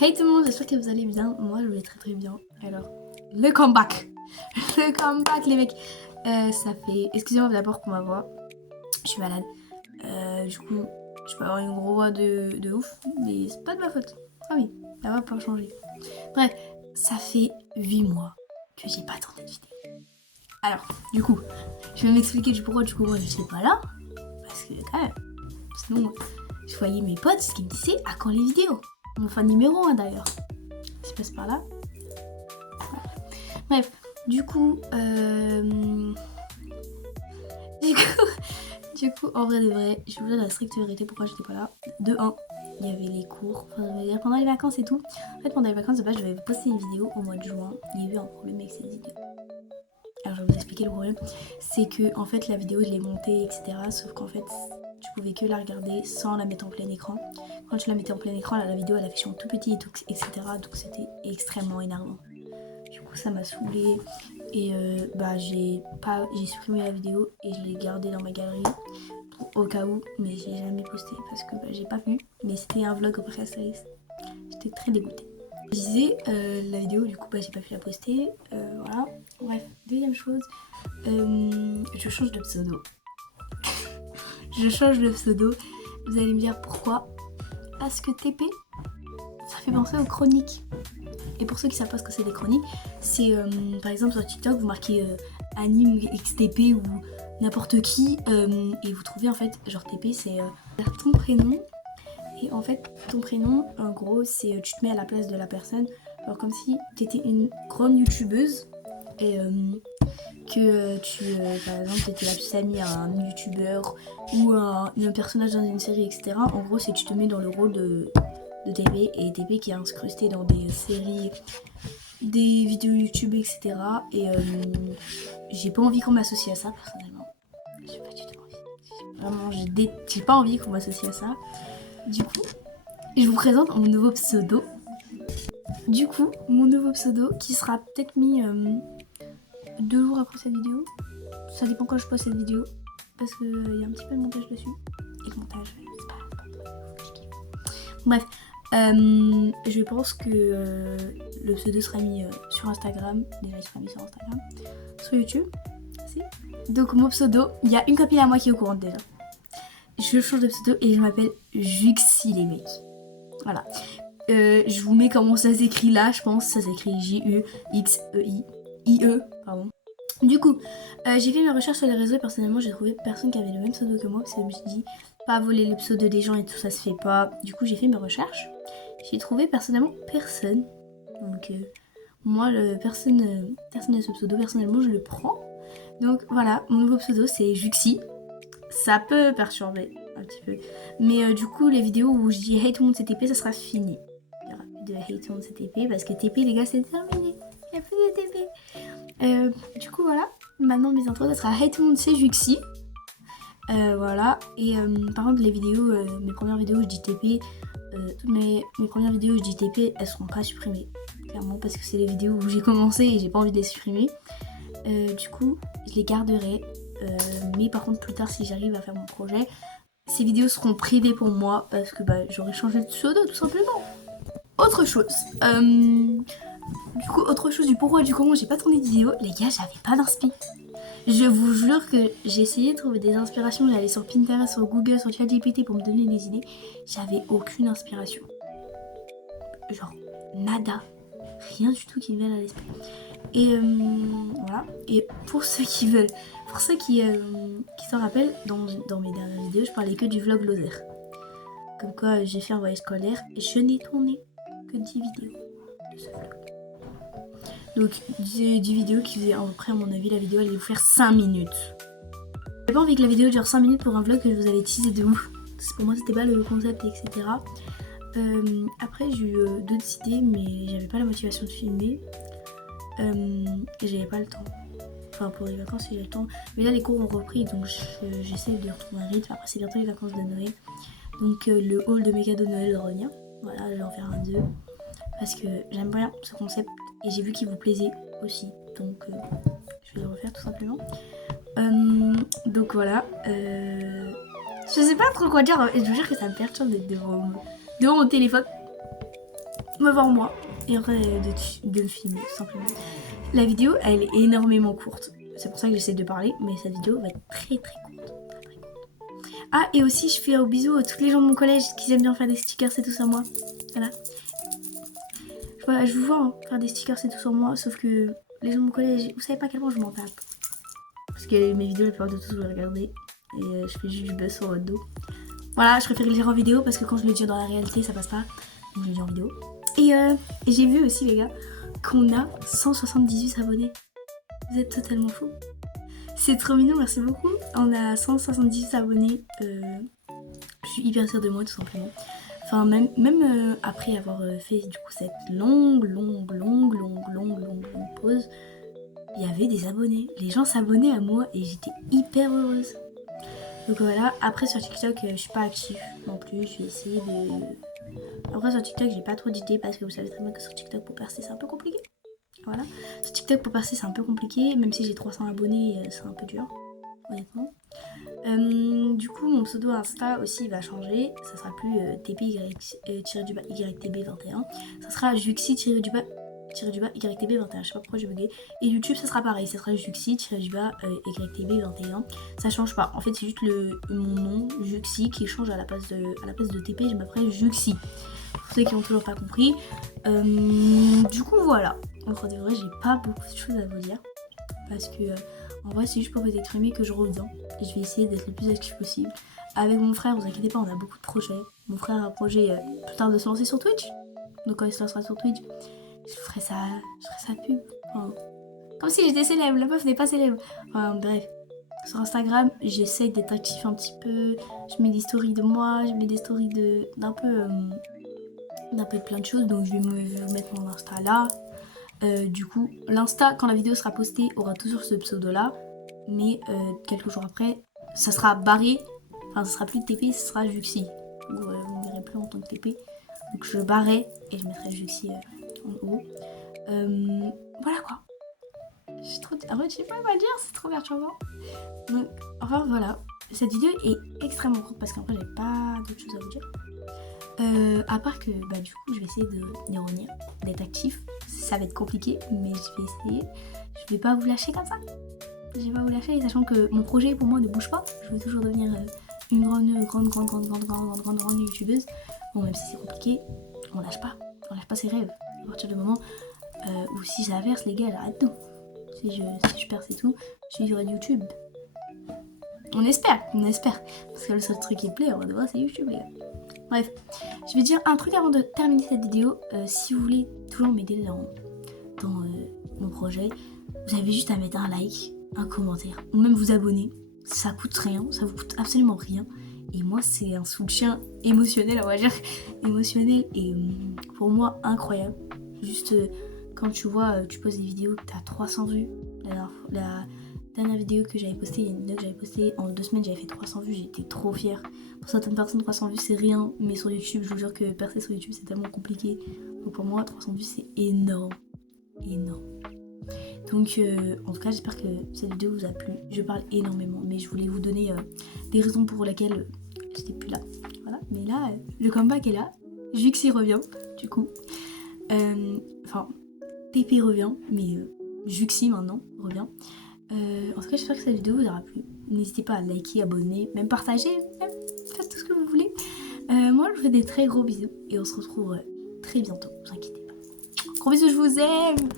Hey tout le monde, j'espère que vous allez bien. Moi je vais très bien. Alors, le comeback. Le comeback les mecs. Ça fait... Excusez-moi d'abord pour ma voix. Je suis malade. Du coup, je peux avoir une grosse voix de ouf. Mais c'est pas de ma faute. Ah oui, la voix peut changer. Bref, ça fait 8 mois que j'ai pas tourné de vidéo. Alors, du coup, je vais m'expliquer du pourquoi du coup moi je suis pas là. Parce que quand même, sinon je voyais mes potes qui me disaient à quand les vidéos. Mon fan numéro 1 d'ailleurs. Je passe par là. Bref, du coup, en vrai de vrai, je vous donne la stricte vérité pourquoi j'étais pas là. De 1, il y avait les cours, pendant les vacances et tout. En fait, pendant les vacances, de base, je vais poster une vidéo au mois de juin. Il y a eu un problème avec cette vidéo. Alors, je vais vous expliquer le problème. C'est que, en fait, la vidéo, je l'ai montée, etc. Sauf qu'en fait, tu pouvais que la regarder sans la mettre en plein écran. Quand tu la mettais en plein écran, la vidéo, elle affichait en tout petit et tout, etc. Donc, c'était extrêmement énervant. Du coup, ça m'a saoulée. Et j'ai supprimé la vidéo et je l'ai gardée dans ma galerie au cas où, mais j'ai jamais posté parce que j'ai pas pu. Mais c'était un vlog au pré-series. J'étais très dégoûtée. Je disais la vidéo, du coup, j'ai pas pu la poster. Voilà. Bref, deuxième chose, je change de pseudo. Je change de pseudo. Vous allez me dire pourquoi. Parce que TP, ça fait penser aux chroniques. Et pour ceux qui savent pas ce que c'est des chroniques, c'est par exemple sur TikTok, vous marquez anime XTP ou n'importe qui et vous trouvez en fait, genre TP c'est ton prénom. Et en fait, ton prénom, en gros, c'est tu te mets à la place de la personne, alors comme si tu étais une grande youtubeuse et que par exemple, tu étais la petite amie à un youtubeur ou un personnage dans une série, etc. En gros, c'est tu te mets dans le rôle de TP et TP qui est incrusté dans des séries, des vidéos YouTube, etc. Et j'ai pas envie qu'on m'associe à ça personnellement. J'ai pas du tout envie. Vraiment, j'ai pas envie qu'on m'associe à ça. Du coup, je vous présente mon nouveau pseudo. Du coup, mon nouveau pseudo qui sera peut-être mis 2 jours après cette vidéo. Ça dépend quand je poste cette vidéo. Parce qu'il y a un petit peu de montage dessus. Et le montage, c'est pas. Bref. Je pense que le pseudo sera mis sur Instagram. Déjà, il sera mis sur Instagram. Sur YouTube. Si. Donc, mon pseudo, il y a une copine à moi qui est au courant déjà. Je change de pseudo et je m'appelle Juxi, les mecs. Voilà. Je vous mets comment ça s'écrit là, je pense. Ça s'écrit Juxei. Pardon. Du coup, j'ai fait mes recherches sur les réseaux et personnellement, j'ai trouvé personne qui avait le même pseudo que moi. Parce que je me suis dit, pas voler les pseudos des gens et tout ça se fait pas. Du coup, j'ai fait mes recherches. J'ai trouvé personnellement personne. Donc, moi, personne n'a ce pseudo. Personnellement, je le prends. Donc, voilà, mon nouveau pseudo, c'est Juxi. Ça peut perturber un petit peu. Mais du coup, les vidéos où je dis Hey tout le monde c'est TP, ça sera fini. Il n'y aura plus de Hey tout le monde c'est TP parce que TP, les gars, c'est terminé. Il n'y a plus de TP. Du coup, voilà. Maintenant, mes intros, ça sera Hey tout le monde c'est Juxi. Voilà. Et par contre, les vidéos, mes premières vidéos où je dis TP, toutes mes premières vidéos où je dis TP, elles seront pas supprimées. Clairement, parce que c'est les vidéos où j'ai commencé et j'ai pas envie de les supprimer. Du coup, je les garderai. Mais par contre, plus tard, si j'arrive à faire mon projet, ces vidéos seront privées pour moi parce que j'aurais changé de pseudo tout simplement. Autre chose. Du coup, autre chose du pourquoi du comment j'ai pas tourné de vidéo. Les gars, j'avais pas d'inspi. Je vous jure que j'ai essayé de trouver des inspirations. J'allais sur Pinterest, sur Google, sur ChatGPT pour me donner des idées. J'avais aucune inspiration. Genre, nada. Rien du tout qui me vient à l'esprit. Et voilà. Et pour ceux qui veulent, pour ceux qui s'en rappellent, dans mes dernières vidéos, je parlais que du vlog Lozère. Comme quoi, j'ai fait un voyage scolaire et je n'ai tourné que 10 vidéos de ce vlog. Donc, 10 vidéos qui faisaient, après, à mon avis, la vidéo allait vous faire 5 minutes. J'ai pas envie que la vidéo dure 5 minutes pour un vlog que je vous avais teasé de ouf. Pour moi, c'était pas le concept, etc. Après, j'ai eu d'autres idées, mais j'avais pas la motivation de filmer. Et j'avais pas le temps. Enfin, pour les vacances, j'ai le temps. Mais là, les cours ont repris, donc j'essaie de retrouver un rythme. Après, c'est bientôt les vacances de Noël. Donc, le haul de mes cadeaux de Noël revient. Voilà, je vais en faire un 2. Parce que j'aime bien ce concept. Et j'ai vu qu'il vous plaisait aussi. Donc, je vais le refaire tout simplement. Donc, voilà. Je sais pas trop quoi dire. Et je vous jure que ça me perturbe d'être devant mon téléphone. me voir moi et après de me filmer tout simplement. La vidéo elle est énormément courte, c'est pour ça que j'essaie de parler, mais cette vidéo va être très très courte. Ah et aussi je fais un bisou à tous les gens de mon collège qui aiment bien faire des stickers et tout sur moi. Voilà. Je vous vois hein, faire des stickers et tout sur moi, sauf que les gens de mon collège, vous savez pas à quel point je m'en tape. Parce que mes vidéos, la plupart de tous, vous les regardez. Et je fais juste du buzz sur votre dos. Voilà, je préfère le dire en vidéo parce que quand je le dis dans la réalité, ça passe pas. Donc je le dis en vidéo. Et j'ai vu aussi, les gars, qu'on a 178 abonnés. Vous êtes totalement fous. C'est trop mignon, merci beaucoup. On a 178 abonnés. Je suis hyper fière de moi, tout simplement. Enfin, même après avoir fait du coup cette longue pause, il y avait des abonnés. Les gens s'abonnaient à moi et j'étais hyper heureuse. Donc voilà, après sur TikTok, je suis pas active non plus. Je vais essayer de... Après sur TikTok, j'ai pas trop d'idées parce que vous savez très bien que sur TikTok pour percer c'est un peu compliqué. Voilà. Sur TikTok pour percer c'est un peu compliqué, même si j'ai 300 abonnés, c'est un peu dur, honnêtement. Du coup, mon pseudo Insta aussi va changer. Ça sera plus TP-YTB21. Ça sera Juxi-YTB21. Je sais pas pourquoi j'ai bugué. Et YouTube, ça sera pareil. Ça sera Juxi-YTB21. Ça change pas. En fait, c'est juste mon nom, Juxi, qui change à la place de TP. Je m'appelle Juxi. Pour ceux qui n'ont toujours pas compris. Du coup, voilà. En vrai, j'ai pas beaucoup de choses à vous dire. Parce que... en vrai, c'est juste pour vous exprimer que je reviens et je vais essayer d'être le plus actif possible. Avec mon frère, vous inquiétez pas, on a beaucoup de projets. Mon frère a un projet plus tard de se lancer sur Twitch. Donc quand il se lancera sur Twitch, je ferai sa pub. Enfin, comme si j'étais célèbre, la meuf n'est pas célèbre. Enfin, bref. Sur Instagram, j'essaye d'être actif un petit peu. Je mets des stories de moi, je mets des stories d'un peu de plein de choses. Donc je vais vous mettre mon Insta là. Du coup, l'Insta, quand la vidéo sera postée, aura toujours ce pseudo là. Mais quelques jours après, ça sera barré. Enfin, ça sera plus TP, ça sera Juxi. Vous ne me verrez plus en tant que TP. Donc je barrais et je mettrai Juxi en haut. Voilà quoi. En fait, je sais pas quoi dire, c'est trop perturbant. Donc, enfin voilà. Cette vidéo est extrêmement courte parce qu'en fait, j'ai pas d'autre chose à vous dire. À part que du coup je vais essayer d'y revenir, d'être actif. Ça va être compliqué mais je vais essayer. Je vais pas vous lâcher comme ça. Je vais pas vous lâcher, sachant que mon projet pour moi ne bouge pas. Je veux toujours devenir une grande youtubeuse. Bon, même si c'est compliqué, on lâche pas ses rêves. À partir du moment où si j'inverse les gars, j'arrête tout. Si je perce et tout, je vivrai de YouTube. On espère. Parce que le seul truc qui me plaît en vrai c'est YouTube les gars. Bref, je vais dire un truc avant de terminer cette vidéo. Si vous voulez toujours m'aider dans mon projet, vous avez juste à mettre un like, un commentaire, ou même vous abonner. Ça coûte rien, ça vous coûte absolument rien. Et moi, c'est un soutien émotionnel, on va dire, émotionnel et pour moi incroyable. Juste quand tu vois, tu poses des vidéos, t'as 300 vues. La dernière vidéo que j'avais postée, il y a une vidéo que j'avais postée en 2 semaines, j'avais fait 300 vues, j'étais trop fière. Pour certaines personnes, 300 vues c'est rien, mais sur YouTube, je vous jure que percer sur YouTube c'est tellement compliqué. Donc pour moi, 300 vues c'est énorme. Donc en tout cas, j'espère que cette vidéo vous a plu. Je parle énormément, mais je voulais vous donner des raisons pour lesquelles j'étais plus là. Voilà, mais là, le comeback est là. Juxi revient, du coup. Enfin, TP revient, mais Juxi maintenant revient. En tout cas, j'espère que cette vidéo vous aura plu. N'hésitez pas à liker, abonner, même partager, même faites tout ce que vous voulez. Moi, je vous fais des très gros bisous et on se retrouve très bientôt, ne vous inquiétez pas. Gros bisous, je vous aime!